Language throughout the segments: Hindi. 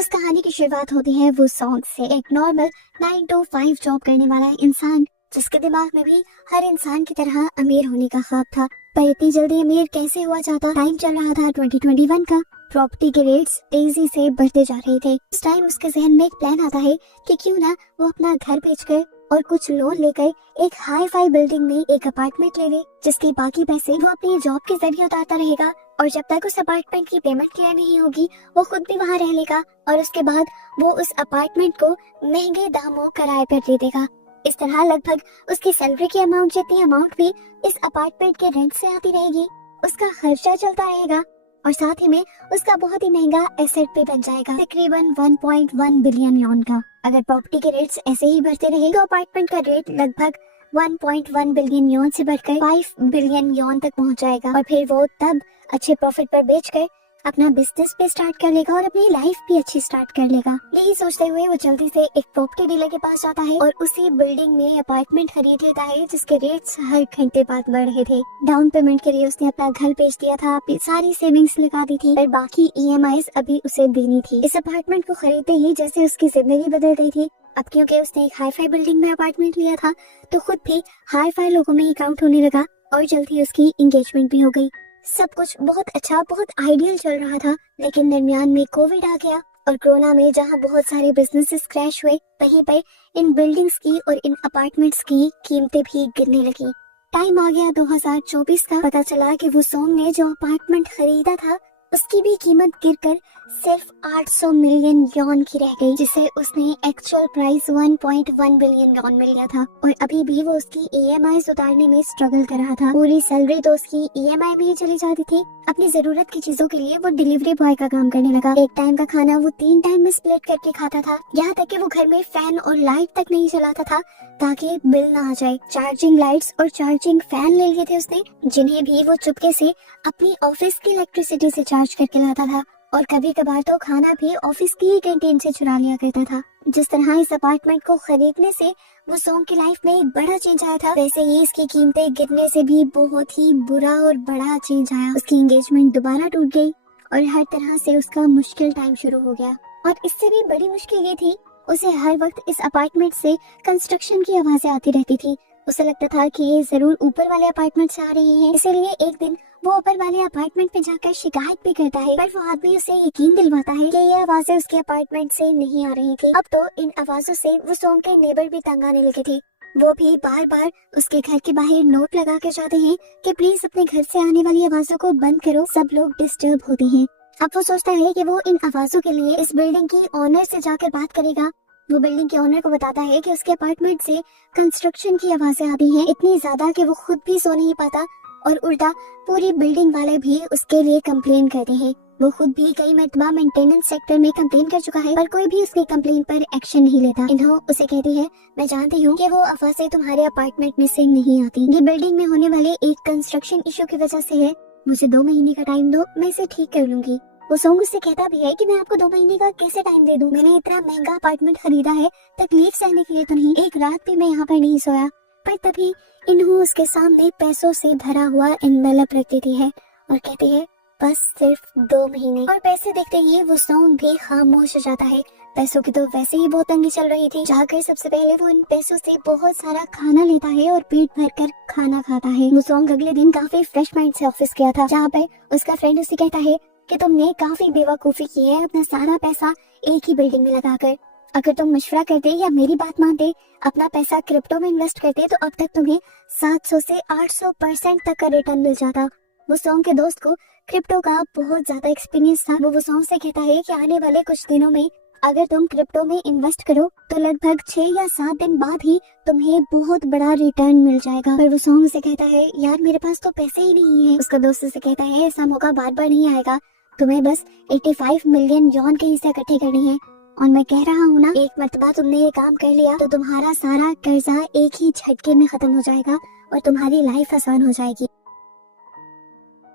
इस कहानी की शुरुआत होती है वो सॉन्ग से। एक नॉर्मल 9 to 5 जॉब करने वाला इंसान जिसके दिमाग में भी हर इंसान की तरह अमीर होने का ख्वाब था, पर इतनी जल्दी अमीर कैसे हुआ चाहता। टाइम चल रहा था 2021 का। प्रॉपर्टी के रेट्स तेजी से बढ़ते जा रहे थे। इस टाइम उसके जहन में एक प्लान आता है कि क्यों ना वो अपना घर बेचकर और कुछ लोन लेकर एक हाई फाई बिल्डिंग में एक अपार्टमेंट ले ले, जिसके बाकी पैसे वो अपनी जॉब के जरिए उतारता रहेगा और जब तक उस अपार्टमेंट की पेमेंट क्लियर नहीं होगी वो खुद भी वहाँ रह लेगा और उसके बाद वो उस अपार्टमेंट को महंगे दामों किराए पर दे देगा। इस तरह लगभग उसकी सैलरी की अमाउंट जितनी अमाउंट भी इस अपार्टमेंट के रेंट से आती रहेगी, उसका खर्चा चलता रहेगा और साथ ही में उसका बहुत ही महंगा एसेट भी बन जाएगा, तकरीबन 1.1 बिलियन यॉन का। अगर प्रॉपर्टी के रेट्स ऐसे ही बढ़ते रहे तो अपार्टमेंट का रेट लगभग 1.1 बिलियन यॉन से बढ़कर 5 बिलियन यॉन तक पहुंच जाएगा और फिर वो तब अच्छे प्रॉफिट पर बेचकर अपना बिजनेस भी स्टार्ट कर लेगा और अपनी लाइफ भी अच्छी स्टार्ट कर लेगा। यही सोचते हुए वो जल्दी से एक प्रॉपर्टी डीलर के पास जाता है और उसी बिल्डिंग में अपार्टमेंट खरीद लेता है जिसके रेट्स हर घंटे बाद बढ़ रहे थे। डाउन पेमेंट के लिए उसने अपना घर बेच दिया था, अपनी सारी सेविंग्स लगा दी थी और बाकी EMIs अभी उसे देनी थी। इस अपार्टमेंट को खरीदते ही जैसे उसकी जिंदगी बदल गई थी। अब क्योंकि उसने एक हाई फाई बिल्डिंग में अपार्टमेंट लिया था तो खुद भी हाई फाई लोगों में ही काउंट होने लगा और जल्दी उसकी एंगेजमेंट भी हो गई। सब कुछ बहुत अच्छा, बहुत आइडियल चल रहा था, लेकिन दरमियान में कोविड आ गया और कोरोना में जहां बहुत सारे बिजनेसेस क्रैश हुए, वहीं पे इन बिल्डिंग्स की और इन अपार्टमेंट्स की कीमतें भी गिरने लगी। टाइम आ गया 2024 का। पता चला कि वो सोंग ने जो अपार्टमेंट खरीदा था उसकी भी कीमत गिरकर सिर्फ 800 मिलियन यॉन की रह गई, जिसे उसने एक्चुअल प्राइस 1.1 बिलियन यॉन मिल गया था और अभी भी वो उसकी EMIs उतारने में स्ट्रगल कर रहा था। पूरी सैलरी तो उसकी EMI में ही चली जाती थी। अपनी जरूरत की चीजों के लिए वो डिलीवरी बॉय का काम करने लगा। एक टाइम का खाना वो 3 टाइम में स्प्लिट करके खाता था, यहाँ तक कि वो घर में फैन और लाइट तक नहीं चलाता था ताकि बिल ना आ जाए। चार्जिंग लाइट्स और चार्जिंग फैन ले लिए थे उसने, जिन्हें भी वो चुपके से अपनी ऑफिस की इलेक्ट्रिसिटी से चार्ज करके लाता था और कभी कभार तो खाना भी ऑफिस की ही कैंटीन से चुरा लिया करता था। जिस तरह इस अपार्टमेंट को खरीदने से वो सोंग की लाइफ में एक बड़ा चेंज आया था, वैसे ही इसकी कीमतें गिरने से भी बहुत ही बुरा और बड़ा चेंज आया। उसकी एंगेजमेंट दोबारा टूट गई और हर तरह से उसका मुश्किल टाइम शुरू हो गया। और इससे भी बड़ी मुश्किल ये थी, उसे हर वक्त इस अपार्टमेंट से कंस्ट्रक्शन की आवाजें आती रहती थी। उसे लगता था कि ये जरूर ऊपर वाले अपार्टमेंट से आ रही है, इसीलिए एक दिन वो ऊपर वाले अपार्टमेंट में जाकर शिकायत भी करता है, पर वो आदमी उसे यकीन दिलवाता है कि ये आवाजें उसके अपार्टमेंट से नहीं आ रही थी। अब तो इन आवाजों से वो सोंग के नेबर भी तंग आने लगे थे। वो भी बार बार उसके घर के बाहर नोट लगा के जाते हैं कि प्लीज अपने घर से आने वाली आवाजों को बंद करो, सब लोग डिस्टर्ब होते हैं। अब वो सोचता है कि वो इन आवाजों के लिए इस बिल्डिंग की ओनर से जाकर बात करेगा। वो बिल्डिंग के ओनर को बताता है कि उसके अपार्टमेंट से कंस्ट्रक्शन की आवाजें आती हैं, इतनी ज्यादा कि वो खुद भी सो नहीं पाता और उल्टा पूरी बिल्डिंग वाले भी उसके लिए कंप्लेन करते हैं। वो खुद भी कई मरतबा मेंटेनेंस सेक्टर में कंप्लेन कर चुका है, पर कोई भी उसकी कंप्लेन पर एक्शन नहीं लेता। इन्हों उसे कहती है, मैं जानती हूँ कि वो आवाजें तुम्हारे अपार्टमेंट में से नहीं आती, ये बिल्डिंग में होने वाले एक कंस्ट्रक्शन इशू की वजह से है। मुझे 2 महीने का टाइम दो, मैं इसे ठीक कर लूंगी। वो सोंग उससे कहता भी है कि मैं आपको 2 महीने का कैसे टाइम दे दूं, मैंने इतना महंगा अपार्टमेंट खरीदा है, तकलीफ सहने के लिए तो नहीं, एक रात भी मैं यहाँ पर नहीं सोया। पर तभी इन्हों उसके सामने पैसों से भरा हुआ एनवेलप रख देती है और कहती है बस सिर्फ 2 महीने। और पैसे देखते ही वो सोंग भी खामोश हो जाता है। पैसों की तो वैसे ही बहुत तंगी चल रही थी। जाकर सबसे पहले वो इन पैसों से बहुत सारा खाना लेता है और पेट भरकर खाना खाता है। वो सोंग अगले दिन काफी फ्रेश माइंड से ऑफिस गया था, जहाँ पे उसका फ्रेंड उसे कहता है कि तुमने काफी बेवकूफी की है अपना सारा पैसा एक ही बिल्डिंग में लगाकर। अगर तुम मशवरा करते या मेरी बात मानते, अपना पैसा क्रिप्टो में इन्वेस्ट करते तो अब तक तुम्हें 700 से 800% तक का रिटर्न मिल जाता। वो सोंग के दोस्त को क्रिप्टो का बहुत ज्यादा एक्सपीरियंस था। वो सोंग से कहता है कि आने वाले कुछ दिनों में अगर तुम क्रिप्टो में इन्वेस्ट करो तो लगभग 6 या 7 दिन बाद ही तुम्हें बहुत बड़ा रिटर्न मिल जाएगा। पर वो सोंग से कहता है यार मेरे पास तो पैसे ही नहीं है। उसका दोस्त से कहता है ऐसा मौका बार बार नहीं आएगा, तुम्हें बस 85 मिलियन यॉन के हिस्से इकट्ठे करने हैं और मैं कह रहा हूँ ना, एक मर्तबा तुमने ये काम कर लिया तो तुम्हारा सारा कर्जा एक ही झटके में खत्म हो जाएगा और तुम्हारी लाइफ आसान हो जाएगी।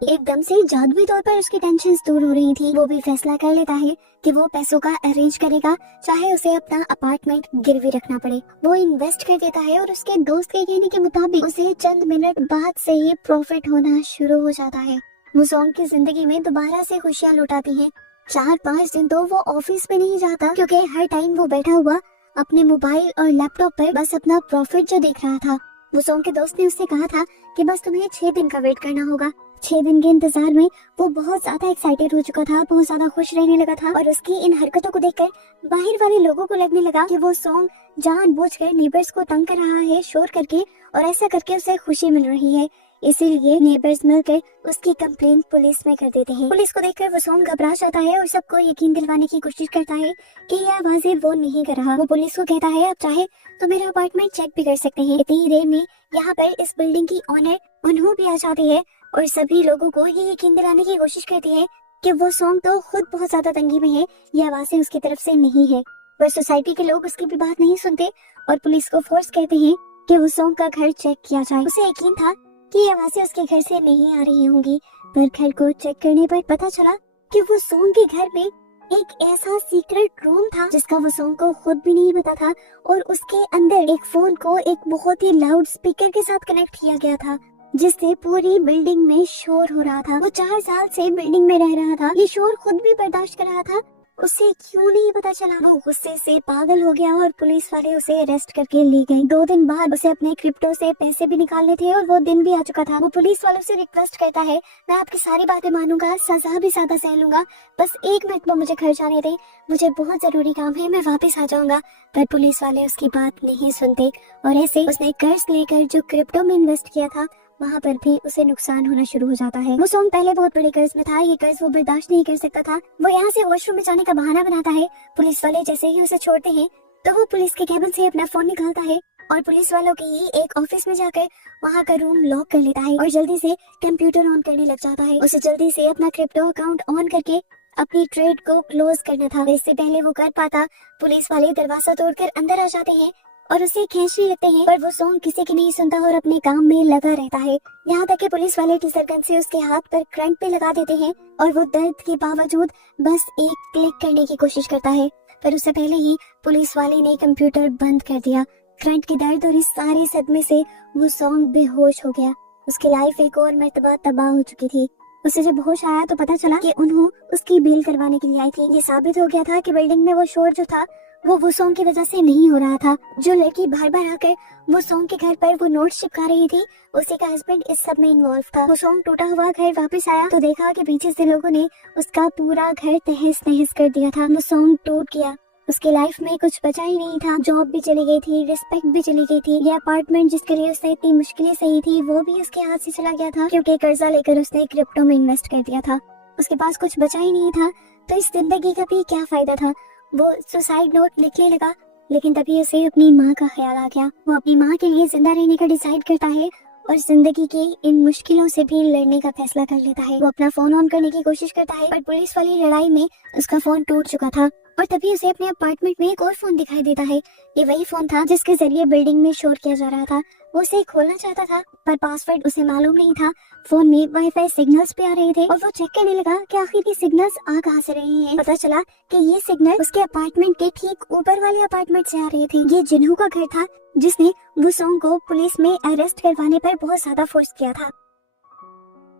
एकदम से जादुई तौर पर उसकी टेंशन्स दूर हो रही थी। वो भी फैसला कर लेता है कि वो पैसों का अरेंज करेगा, चाहे उसे अपना अपार्टमेंट गिरवी रखना पड़े। वो इन्वेस्ट कर देता है और उसके दोस्त के कहने के मुताबिक उसे चंद मिनट बाद से ही प्रॉफिट होना शुरू हो जाता है। वो सोंग की जिंदगी में दोबारा से खुशियां लौट आती हैं 4-5 दिन तो वो ऑफिस में नहीं जाता, क्योंकि हर टाइम वो बैठा हुआ अपने मोबाइल और लैपटॉप पर बस अपना प्रॉफिट जो देख रहा था। वो सॉन्ग के दोस्त ने उससे कहा था कि बस तुम्हें 6 दिन का वेट करना होगा। 6 दिन के इंतजार में वो बहुत ज्यादा एक्साइटेड हो चुका था, बहुत ज्यादा खुश रहने लगा था, और उसकी इन हरकतों को देखकर बाहर वाले लोगों को लगने लगा कि वो सॉन्ग जानबूझकर नेबर्स को तंग कर रहा है शोर करके, और ऐसा करके उसे खुशी मिल रही है। इसीलिए नेबर्स मिलकर उसकी कंप्लेंट पुलिस में कर देते हैं। पुलिस को देखकर वो सॉन्ग घबरा जाता है और सबको यकीन दिलवाने की कोशिश करता है कि ये आवाजें वो नहीं कर रहा। वो पुलिस को कहता है आप चाहे तो मेरा अपार्टमेंट चेक भी कर सकते हैं। इतनी देर में यहाँ पर इस बिल्डिंग की ऑनर अनहू भी आ जाती है और सभी लोगों को ये यकीन दिलाने की कोशिश करती है कि वो सॉन्ग तो खुद बहुत ज्यादा तंगी में है, ये आवाजें उसकी तरफ से नहीं है। पर सोसाइटी के लोग उसकी भी बात नहीं सुनते और पुलिस को फोर्स करते हैं कि वो सॉन्ग का घर चेक किया जाए। उसे यकीन था कि ये आवाजें उसके घर से नहीं आ रही होंगी, पर घर को चेक करने पर पता चला कि वो सॉन्ग के घर में एक ऐसा सीक्रेट रूम था जिसका वो सॉन्ग को खुद भी नहीं पता था, और उसके अंदर एक फोन को एक बहुत ही लाउड स्पीकर के साथ कनेक्ट किया गया था, जिससे पूरी बिल्डिंग में शोर हो रहा था। वो 4 साल से बिल्डिंग में रह रहा था, ये शोर खुद भी बर्दाश्त कर रहा था, उसे क्यों नहीं पता चला। वो गुस्से से पागल हो गया और पुलिस वाले उसे अरेस्ट करके ले गए। 2 दिन बाद उसे अपने क्रिप्टो से पैसे भी निकालने थे और वो दिन भी आ चुका था। वो पुलिस वालों से रिक्वेस्ट करता है मैं आपकी सारी बातें मानूंगा, सजा भी ज्यादा सह लूंगा, बस 1 मिनट में मुझे घर जाने दे, मुझे बहुत जरूरी काम है, मैं वापस आ जाऊंगा। पर पुलिस वाले उसकी बात नहीं सुनते और ऐसे उसने कर्ज लेकर जो क्रिप्टो में इन्वेस्ट किया था वहाँ पर भी उसे नुकसान होना शुरू हो जाता है। वो सॉन्ग पहले बहुत बड़े कर्ज में था, ये कर्ज वो बर्दाश्त नहीं कर सकता था। वो यहाँ से वॉशरूम में जाने का बहाना बनाता है। पुलिस वाले जैसे ही उसे छोड़ते हैं तो वो पुलिस के केबिन से अपना फोन निकालता है और पुलिस वालों के ही एक ऑफिस में जाकर वहाँ का रूम लॉक कर लेता है और जल्दी से कंप्यूटर ऑन करने लग जाता है। उसे जल्दी से अपना क्रिप्टो अकाउंट ऑन करके अपनी ट्रेड को क्लोज करना था। इससे पहले वो कर पाता, पुलिस वाले दरवाजा तोड़कर अंदर आ जाते हैं और उसे खींचने लगते हैं, पर वो सॉन्ग किसी की नहीं सुनता और अपने काम में लगा रहता है। यहाँ तक कि पुलिस वाले टीजर गन से उसके हाथ पर करंट पे लगा देते हैं और वो दर्द के बावजूद बस एक क्लिक करने की कोशिश करता है, पर उससे पहले ही पुलिस वाले ने कंप्यूटर बंद कर दिया। करंट के दर्द और इस सारे सदमे से वो सॉन्ग बेहोश हो गया। उसकी लाइफ एक और मर्तबा तबाह हो चुकी थी। उसे जब होश आया तो पता चला कि उन्होंने उसकी बिल करवाने के लिए आई थी। ये साबित हो गया था कि बिल्डिंग में वो शोर जो था वो सॉन्ग की वजह से नहीं हो रहा था। जो लड़की बार बार आकर वो सॉन्ग के घर पर वो नोट चिपका रही थी, उसी का हस्बैंड इस सब में इन्वॉल्व था। वो सॉन्ग टूटा हुआ घर वापस आया तो देखा कि पीछे से लोगों ने उसका पूरा घर तहस नहस कर दिया था। वो सॉन्ग टूट गया, उसकी लाइफ में कुछ बचा ही नहीं था। जॉब भी चली गई थी, रिस्पेक्ट भी चली गई थी, ये अपार्टमेंट जिसके लिए उसने इतनी मुश्किलें सही थी वो भी उसके हाथ से चला गया था, क्योंकि कर्जा लेकर उसने क्रिप्टो में इन्वेस्ट कर दिया था। उसके पास कुछ बचा ही नहीं था, तो इस जिंदगी का भी क्या फायदा था। वो सुसाइड नोट लिखने लगा, लेकिन तभी उसे अपनी माँ का ख्याल आ गया। वो अपनी माँ के लिए जिंदा रहने का डिसाइड करता है और जिंदगी की इन मुश्किलों से भी लड़ने का फैसला कर लेता है। वो अपना फोन ऑन करने की कोशिश करता है, पर पुलिस वाली लड़ाई में उसका फोन टूट चुका था और तभी उसे अपने अपार्टमेंट में एक और फोन दिखाई देता है। ये वही फोन था जिसके जरिए बिल्डिंग में शोर किया जा रहा था। वो उसे खोलना चाहता था, पर पासवर्ड उसे मालूम नहीं था। फोन में वाईफाई सिग्नल्स भी आ रहे थे और वो चेक करने लगा कि आखिर ये सिग्नल्स आ कहाँ से रहे हैं। पता चला कि ये सिग्नल उसके अपार्टमेंट के ठीक ऊपर वाले अपार्टमेंट से आ रहे थे। ये जिन्हू का घर था जिसने वो सॉन्ग को पुलिस में अरेस्ट करवाने पर बहुत ज्यादा फोर्स किया था।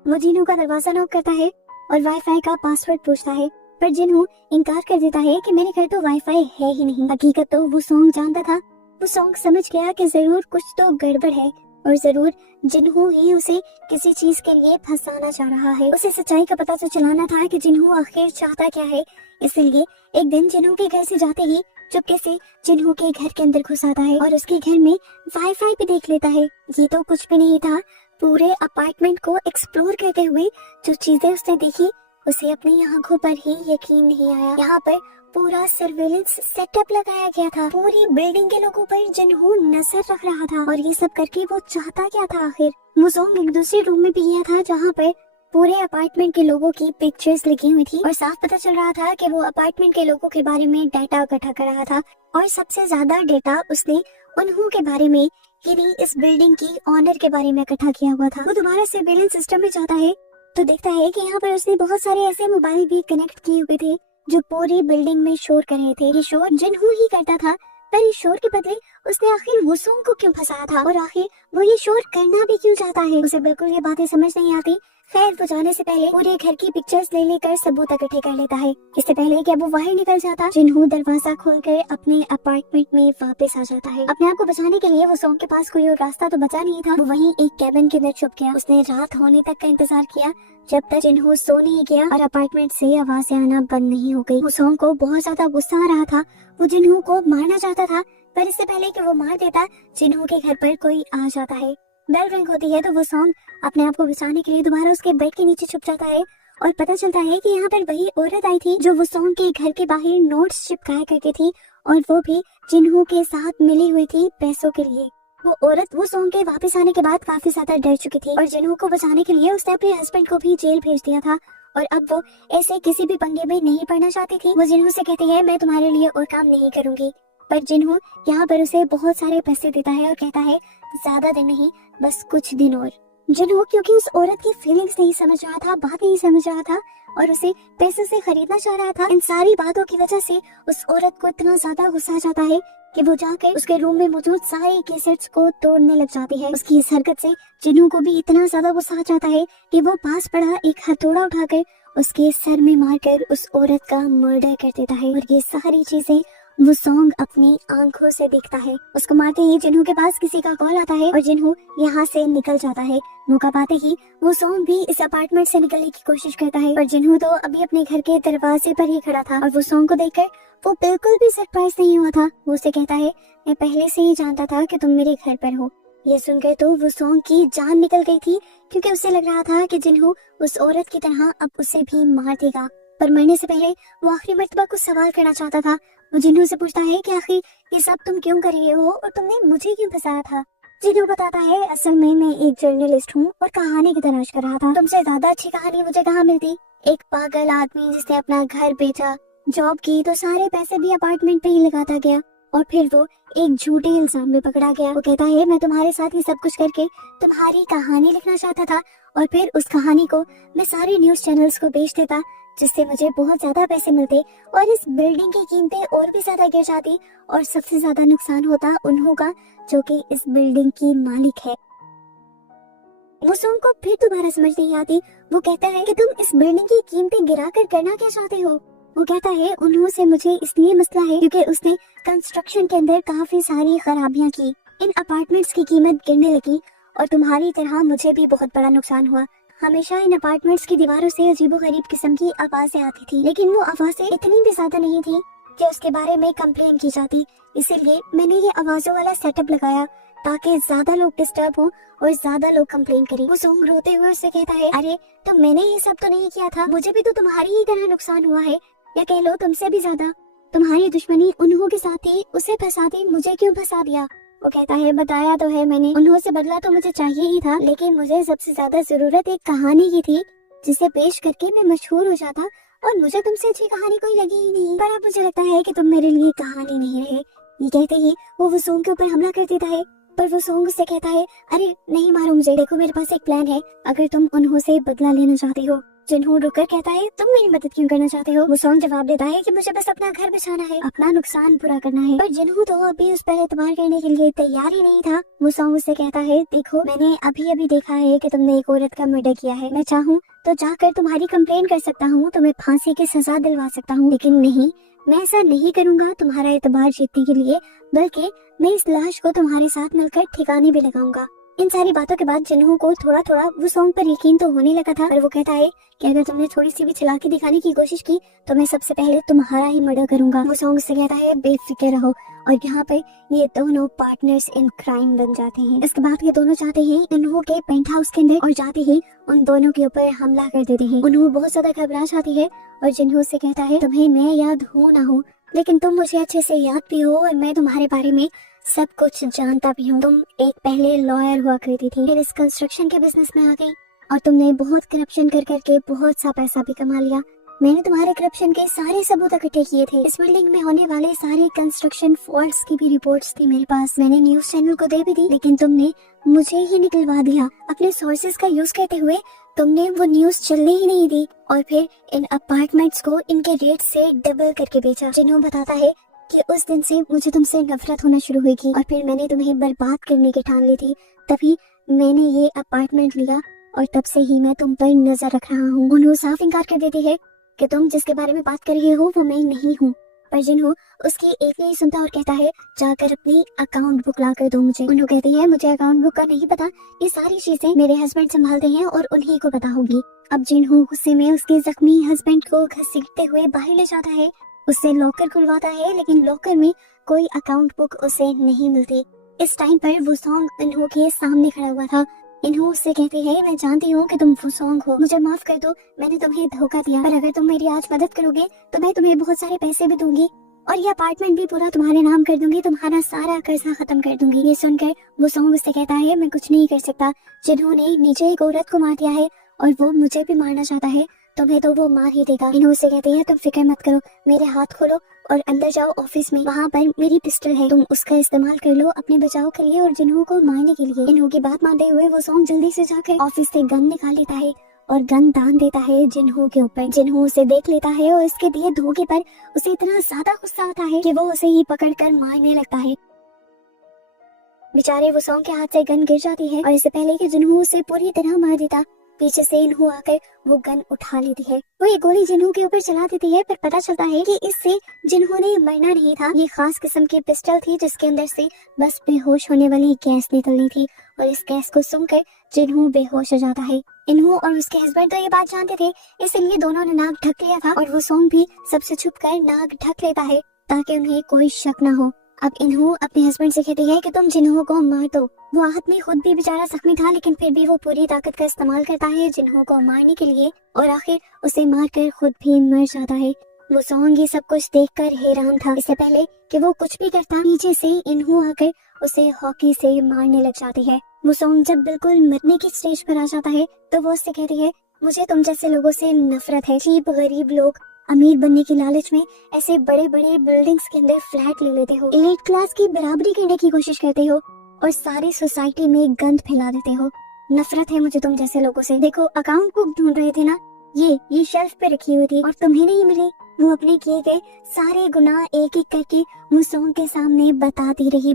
वो जिन्हू का दरवाजा नॉक करता है और वाईफाई का पासवर्ड पूछता है, पर जिन्हू इनकार कर देता है कि मेरे घर तो वाईफाई है ही नहीं। हकीकत तो वो सॉन्ग जानता था। वो सॉन्ग समझ गया कि जरूर कुछ तो गड़बड़ है और जरूर जिन्हू ही उसे किसी चीज के लिए फंसाना चाह रहा है। उसे सच्चाई का पता तो चलाना था कि जिन्हू आखिर चाहता क्या है। इसलिए एक दिन जिन्हू के घर से जाते ही चुपके से जिन्हू के घर के अंदर घुस आता है और उसके घर में वाईफाई भी देख लेता है। ये तो कुछ भी नहीं था। पूरे अपार्टमेंट को एक्सप्लोर करते हुए जो चीजें उसने देखी उसे अपनी आंखों पर ही यकीन नहीं आया। यहाँ पर पूरा सर्वेलेंस सेटअप लगाया गया था। पूरी बिल्डिंग के लोगों पर जिन्हू नजर रख रहा था और ये सब करके वो चाहता क्या था आखिर। वो सॉन्ग एक दूसरे रूम में भी गया था जहाँ पर पूरे अपार्टमेंट के लोगों की पिक्चर्स लिखी हुई थी और साफ पता चल रहा था कि वो अपार्टमेंट के लोगों के बारे में डाटा इकट्ठा कर रहा था और सबसे ज्यादा डाटा उसने उन्हों के बारे में ही नहीं, इस बिल्डिंग की ऑनर के बारे में इकट्ठा किया हुआ था। वो दोबारा सर्वेलेंस सिस्टम में जाता है तो देखता है कि यहाँ पर उसने बहुत सारे ऐसे मोबाइल भी कनेक्ट किए हुए थे जो पूरी बिल्डिंग में शोर कर रहे थे। ये शोर जिन्हू ही करता था, पर इस शोर के बदले उसने आखिर वो सॉन्ग को क्यों फंसाया था और आखिर वो ये शोर करना भी क्यों चाहता है। उसे बिल्कुल ये बातें समझ नहीं आती। खैर वो जाने से पहले पूरे घर की पिक्चर्स ले लेकर सबूत इकट्ठे कर लेता है। इससे पहले कि अब वो बाहर निकल जाता, जिन्हों दरवाजा खोलकर अपने अपार्टमेंट में वापस आ जाता है। अपने आप को बचाने के लिए वो सॉन्ग के पास कोई और रास्ता तो बचा नहीं था। वो वहीं एक कैबिन के अंदर छुप गया। उसने रात होने तक का इंतजार किया, जब तक जिन्हों सो नहीं गया और अपार्टमेंट से आवाजें आना बंद नहीं हो गई। वो सॉन्ग को बहुत ज्यादा गुस्सा आ रहा था। वो जिन्हों को मारना चाहता था, पर इससे पहले कि वो मार देता, जिन्हों के घर पर कोई आ जाता है। बेल रिंग होती है तो वो सॉन्ग अपने आप को बचाने के लिए दोबारा उसके बेड के नीचे छुप जाता है और पता चलता है कि यहाँ पर वही औरत आई थी जो वो सॉन्ग के घर के बाहर नोट्स चिपकाया करती थी, और वो भी जिन्हों के साथ मिली हुई थी पैसों के लिए। वो औरत वो सॉन्ग के वापस आने के बाद काफी ज्यादा डर चुकी थी और जिन्हों को बचाने के लिए उसने अपने हस्बैंड को भी जेल भेज दिया था, और अब वो ऐसे किसी भी पंगे में नहीं पड़ना चाहती थी। वो जिन्हों से कहती है मैं तुम्हारे लिए और काम नहीं करूंगी, पर जिन्हों यहाँ पर उसे बहुत सारे पैसे देता है और कहता है ज्यादा दिन नहीं, बस कुछ दिन और। जिन्हों क्योंकि उस औरत की फीलिंग्स नहीं समझ रहा था, बात नहीं समझ रहा था और उसे पैसे से खरीदना चाह रहा था। इन सारी बातों की वजह से उस औरत को इतना ज्यादा गुस्सा आ जाता है कि वो जाकर उसके रूम में मौजूद सारे कैसेट्स को तोड़ने लग जाती है। उसकी इस हरकत से जिन्हों को भी इतना ज्यादा गुस्सा आ जाता है कि वो पास पड़ा एक हथौड़ा उठाकर उसके सर में मारकर उस औरत का मर्डर कर देता है। और ये सारी चीजें वो सॉन्ग अपनी आंखों से देखता है। उसको मारते ही जिन्हों के पास किसी का कॉल आता है और जिन्हों यहाँ से निकल जाता है। मौका पाते ही वो सॉन्ग भी इस अपार्टमेंट से निकलने की कोशिश करता है, और जिन्हों तो अभी अपने घर के दरवाजे पर ही खड़ा था और वो सॉन्ग को देखकर वो बिल्कुल भी सरप्राइज नहीं हुआ था। वो उसे कहता है मैं पहले से ही जानता था कि तुम मेरे घर पर हो। ये सुनकर तो वो सॉन्ग की जान निकल गई थी, क्योंकि उसे लग रहा था कि जिन्हों उस औरत की तरह अब उसे भी मार देगा। पर मरने से पहले वो आखिरी मर्तबा कुछ सवाल करना चाहता था। वो जिन्हों से पूछता है कि आखिर ये सब तुम क्यों कर रहे हो और तुमने मुझे क्यों फंसाया था। जिन्हों बताता है असल में मैं एक जर्नलिस्ट हूँ और कहानी की तलाश कर रहा था। तुमसे ज्यादा अच्छी कहानी मुझे कहाँ मिलती। एक पागल आदमी जिसने अपना घर बेचा, जॉब की तो सारे पैसे भी अपार्टमेंट पे ही लगाता गया और फिर वो एक झूठे इल्जाम में पकड़ा गया। वो कहता है मैं तुम्हारे साथ ही सब कुछ करके तुम्हारी कहानी लिखना चाहता था और फिर उस कहानी को मैं सारे न्यूज चैनल्स को बेच देता, जिससे मुझे बहुत ज्यादा पैसे मिलते और इस बिल्डिंग की कीमतें और भी ज्यादा गिर जाती और सबसे ज्यादा नुकसान होता उन्हों का जो कि इस बिल्डिंग की मालिक है। वो सॉन्ग को फिर दोबारा समझ नहीं आती। वो कहता है कि तुम इस बिल्डिंग की कीमतें गिरा कर करना क्या चाहते हो। वो कहता है उन्हों से मुझे इसलिए मसला है क्योंकि उसने कंस्ट्रक्शन के अंदर काफी सारी खराबियां की, इन अपार्टमेंट्स की कीमत गिरने लगी और तुम्हारी तरह मुझे भी बहुत बड़ा नुकसान हुआ। हमेशा इन अपार्टमेंट्स की दीवारों से अजीबोगरीब किस्म की आवाजें आती थी, लेकिन वो आवाजें इतनी भी ज्यादा नहीं थी कि उसके बारे में कंप्लेन की जाती। इसीलिए मैंने ये आवाजों वाला सेटअप लगाया ताकि ज्यादा लोग डिस्टर्ब हो और ज्यादा लोग कंप्लेन करें। वो सॉन्ग रोते हुए उससे कहता है अरे तो मैंने ये सब तो नहीं किया था, मुझे भी तो तुम्हारी ही तरह नुकसान हुआ है, या कह लो तुमसे भी ज्यादा। तुम्हारी दुश्मनी उन्हों के साथ थी, उसे फंसा दी, मुझे क्यों फंसा दिया। वो कहता है बताया तो है मैंने, उन्हों से बदला तो मुझे चाहिए ही था, लेकिन मुझे सबसे ज्यादा जरूरत एक कहानी की थी जिसे पेश करके मैं मशहूर हो जाता, और मुझे तुमसे अच्छी कहानी कोई लगी ही नहीं। पर अब मुझे लगता है कि तुम मेरे लिए कहानी नहीं रहे। ये कहते ही वो सॉन्ग के ऊपर हमला कर देता है, पर वो सॉन्ग उससे कहता है अरे नहीं मारो मुझे, देखो मेरे पास एक प्लान है अगर तुम उन्हों से बदला लेना चाहते हो। जिन्हों रुककर कहता है तुम मेरी मदद क्यों करना चाहते हो। वो सॉन्ग जवाब देता है कि मुझे बस अपना घर बचाना है, अपना नुकसान पूरा करना है। पर जिन्हों तो अभी उस पर एतबार करने के लिए तैयार ही नहीं था। वो सॉन्ग उससे कहता है देखो मैंने अभी अभी देखा है कि तुमने एक औरत का मर्डर किया है, मैं चाहूँ तो जाकर तुम्हारी कंप्लेन कर सकता हूँ, तुम्हें फांसी की सजा दिलवा सकता हूँ, लेकिन नहीं, मैं ऐसा नहीं करूँगा तुम्हारा एतबार जीतने के लिए, बल्कि मैं इस लाश को तुम्हारे साथ मिलकर ठिकाने भी लगाऊंगा। इन सारी बातों के बाद जिन्हों को थोड़ा थोड़ा वो सॉन्ग पर यकीन तो होने लगा था, और वो कहता है कि अगर तुमने थोड़ी सी भी चालाकी दिखाने की कोशिश की तो मैं सबसे पहले तुम्हारा ही मर्डर करूंगा। वो सॉन्ग से कहता है बेफिक्र रहो, और यहाँ पे ये दोनों पार्टनर्स इन क्राइम बन जाते हैं। इसके बाद ये दोनों चाहते हैं इन्हों के पेंट हाउस के अंदर, और जाते ही उन दोनों के ऊपर हमला कर देते हैं। उन्हों बहुत ज्यादा घबरा जाती है और जिन्हों से कहता है तुम्हें मैं याद हूँ ना हूँ, लेकिन तुम मुझे अच्छे से याद भी हो और मैं तुम्हारे बारे में सब कुछ जानता भी हूँ। तुम एक पहले लॉयर हुआ करती थी, फिर इस कंस्ट्रक्शन के बिजनेस में आ गई और तुमने बहुत करप्शन कर करके बहुत सा पैसा भी कमा लिया। मैंने तुम्हारे करप्शन के सारे सबूत इकट्ठे किए थे। इस बिल्डिंग में होने वाले सारे कंस्ट्रक्शन फॉल्ट्स की भी रिपोर्ट्स थी मेरे पास, मैंने न्यूज चैनल को दे भी दी, लेकिन तुमने मुझे ही निकलवा दिया। अपने सोर्सेज का यूज करते हुए तुमने वो न्यूज चलने ही नहीं दी, और फिर इन अपार्टमेंट्स को इनके रेट से डबल करके बेचा। जिन्हों बताता है कि उस दिन से मुझे तुमसे नफरत होना शुरू हुई थी और फिर मैंने तुम्हें बर्बाद करने की ठान ली थी, तभी मैंने ये अपार्टमेंट लिया और तब से ही मैं तुम पर नजर रख रहा हूँ। उन्हों साफ इनकार कर देती है कि तुम जिसके बारे में बात कर रहे हो वो मैं नहीं हूँ। पर जिन्हों उसकी एक नहीं सुनता और कहता है जाकर अपनी अकाउंट बुक ला कर दो मुझे। उन्हों कहती है मुझे अकाउंट बुक का नहीं पता, ये सारी चीजें मेरे हस्बैंड संभालते हैं और उन्हीं को पता होगी। अब जिन्हों गुस्से में उसके जख्मी हस्बैंड को घसीटते हुए बाहर ले जाता है, उससे लॉकर खुलवाता है, लेकिन लॉकर में कोई अकाउंट बुक उसे नहीं मिलती। इस टाइम पर वो सॉन्ग इन्हों के सामने खड़ा हुआ था। इन्हों उससे कहती है मैं जानती हूँ कि तुम वो सॉन्ग हो, मुझे माफ कर दो, मैंने तुम्हें धोखा दिया, पर अगर तुम मेरी आज मदद करोगे तो मैं तुम्हें बहुत सारे पैसे भी दूंगी और ये अपार्टमेंट भी पूरा तुम्हारे नाम कर दूंगी, तुम्हारा सारा कर्जा खत्म कर दूंगी। ये सुनकर वो सॉन्ग उससे कहता है मैं कुछ नहीं कर सकता, जिन्होंने नीचे एक औरत को मार दिया है और वो मुझे भी मारना चाहता है, तुम्हें तो वो मार ही देगा। इन्हों उससे कहती है तुम फिक्र मत करो, मेरे हाथ खोलो और अंदर जाओ ऑफिस में, वहाँ पर मेरी पिस्टल है, तुम उसका इस्तेमाल कर लो अपने बचाव के लिए और जिन्हों को मारने के लिए। इन्हों की बात मानते हुए वो सॉन्ग जल्दी से जाकर ऑफिस से गन निकाल लेता है और गन तान देता है जिन्हों के ऊपर। जिन्हों उसे देख लेता है और इसके दिए धोखे पर उसे इतना ज्यादा गुस्सा आता है कि वो उसे ही पकड़कर मारने लगता है। बेचारे वो सॉन्ग के हाथ से गन गिर जाती है और इससे पहले कि जिन्हों उसे पूरी तरह मार देता, पीछे से इन्हों आकर वो गन उठा लेती है। वो एक गोली जिन्हों के ऊपर चला देती है, पर पता चलता है कि इससे जिन्होंने मरना नहीं था, ये खास किस्म की पिस्टल थी जिसके अंदर से बस बेहोश होने वाली गैस निकलनी थी और इस गैस को सुनकर जिन्हों बेहोश हो जाता है। इन्हों और उसके हस्बैंड तो ये बात जानते थे, इसलिए दोनों ने नाक ढक लिया था और वो सॉन्ग भी सबसे छुप कर नाक ढक लेता है ताकि उन्हें कोई शक न हो। अब इन्हों अपने हस्बैंड से कहती है कि तुम जिन्हों को मार दो। वो आहत में खुद भी बेचारा जख्मी था, लेकिन फिर भी वो पूरी ताकत का इस्तेमाल करता है जिन्हों को मारने के लिए और आखिर उसे मारकर खुद भी मर जाता है। वो सॉन्ग ये सब कुछ देखकर हैरान था। इससे पहले कि वो कुछ भी करता, पीछे से इन्हों आकर उसे हॉकी से मारने लग जाती है। वो सॉन्ग जब बिल्कुल मरने की स्टेज पर आ जाता है तो वो उससे कहती है मुझे तुम जैसे लोगों से नफरत है। चीप गरीब लोग अमीर बनने की लालच में ऐसे बड़े बड़े बिल्डिंग्स के अंदर फ्लैट ले लेते हो, एलीट क्लास की बराबरी करने की कोशिश करते हो और सारी सोसाइटी में गंद फैला देते हो। नफरत है मुझे तुम जैसे लोगों से। देखो अकाउंट बुक ढूंढ रहे थे ना, ये शेल्फ पे रखी हुई थी और तुम्हें नहीं मिली। वो अपने किए गए सारे गुनाह एक एक करके वो सॉन्ग के सामने बताती रही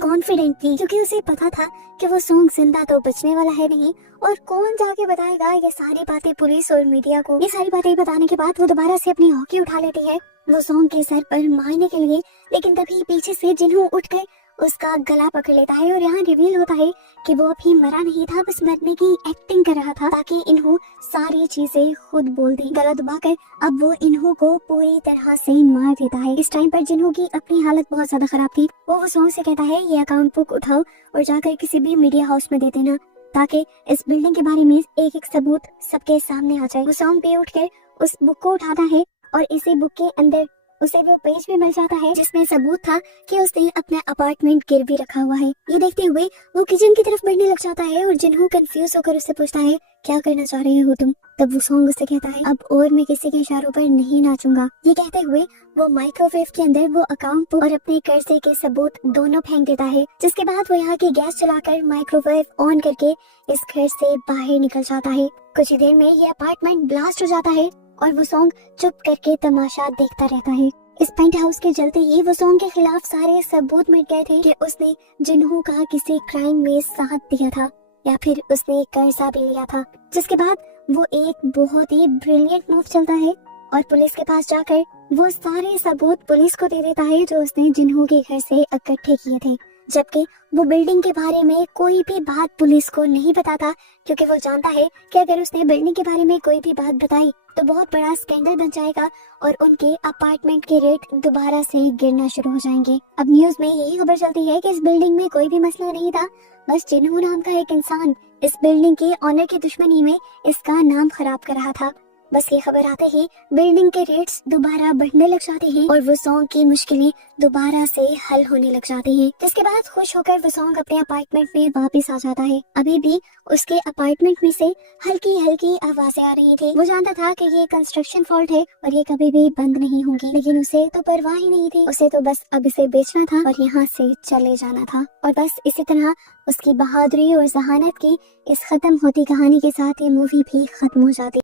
कॉन्फिडेंटली, क्योंकि उसे पता था कि वो सॉन्ग जिंदा तो बचने वाला है नहीं और कौन जाके बताएगा ये सारी बातें पुलिस और मीडिया को। ये सारी बातें बताने के बाद वो दोबारा से अपनी हॉकी उठा लेती है वो सॉन्ग के सर पर मारने के लिए, लेकिन तभी पीछे से जिन्हों उठ कर उसका गला पकड़ लेता है और यहाँ रिवील होता है कि वो अभी मरा नहीं था, बस मरने की एक्टिंग कर रहा था ताकि इन्हों सारी चीजें खुद बोल दी। गला दबाकर अब वो इन्हों को पूरी तरह से मार देता है। इस टाइम पर जिन्हों की अपनी हालत बहुत ज्यादा खराब थी, वो सॉन्ग से कहता है ये अकाउंट बुक उठाओ और जाकर किसी भी मीडिया हाउस में दे देना ताकि इस बिल्डिंग के बारे में एक एक सबूत सबके सामने आ जाए। वो सॉन्ग पे उठकर उस बुक को उठाता है और इसी बुक के अंदर उसे वो पेज भी मिल जाता है जिसमें सबूत था कि उसने अपना अपार्टमेंट गिरवी रखा हुआ है। ये देखते हुए वो किचन की तरफ बढ़ने लग जाता है और जिन्हों कंफ्यूज होकर उससे पूछता है क्या करना चाह रहे हो तुम। तब वो सॉन्ग उससे कहता है अब और मैं किसी के इशारों पर नहीं नाचूंगा। ये कहते हुए वो माइक्रोवेव के अंदर वो अकाउंट बुक और अपने कर्जे के सबूत दोनों फेंक देता है, जिसके बाद वो यहाँ की गैस चलाकर माइक्रोवेव ऑन करके इस घर से बाहर निकल जाता है। कुछ ही देर में ये अपार्टमेंट ब्लास्ट हो जाता है और वो सॉन्ग चुप करके तमाशा देखता रहता है। इस पेंट हाउस के जलते ही वो सॉन्ग के खिलाफ सारे सबूत मिट गए थे कि उसने जिन्हों का किसी क्राइम में साथ दिया था या फिर उसने कर्जा भी लिया था। जिसके बाद वो एक बहुत ही ब्रिलियंट मूव चलता है और पुलिस के पास जाकर वो सारे सबूत पुलिस को दे देता है जो उसने जिन्हों के घर से इकट्ठे किए थे, जबकि वो बिल्डिंग के बारे में कोई भी बात पुलिस को नहीं बताता, क्योंकि वो जानता है कि अगर उसने बिल्डिंग के बारे में कोई भी बात बताई तो बहुत बड़ा स्कैंडल बन जाएगा और उनके अपार्टमेंट के रेट दोबारा से गिरना शुरू हो जाएंगे। अब न्यूज में यही खबर चलती है कि इस बिल्डिंग में कोई भी मसला नहीं था, बस जिन्हों नाम का एक इंसान इस बिल्डिंग के ऑनर की दुश्मनी में इसका नाम खराब कर रहा था। बस ये खबर आते ही बिल्डिंग के रेट्स दोबारा बढ़ने लग जाते हैं और वो सॉन्ग की मुश्किलें दोबारा से हल होने लग जाती हैं। जिसके बाद खुश होकर वो सॉन्ग अपने अपार्टमेंट में वापस आ जाता है। अभी भी उसके अपार्टमेंट में से हल्की हल्की आवाजें आ रही थी। वो जानता था कि ये कंस्ट्रक्शन फॉल्ट है और ये कभी भी बंद नहीं होंगी, लेकिन उसे तो परवाह ही नहीं थी। उसे तो बस अब इसे बेचना था और यहाँ से चले जाना था। और बस इसी तरह उसकी बहादुरी और जहानत की इस खत्म होती कहानी के साथ ये मूवी भी खत्म हो जाती।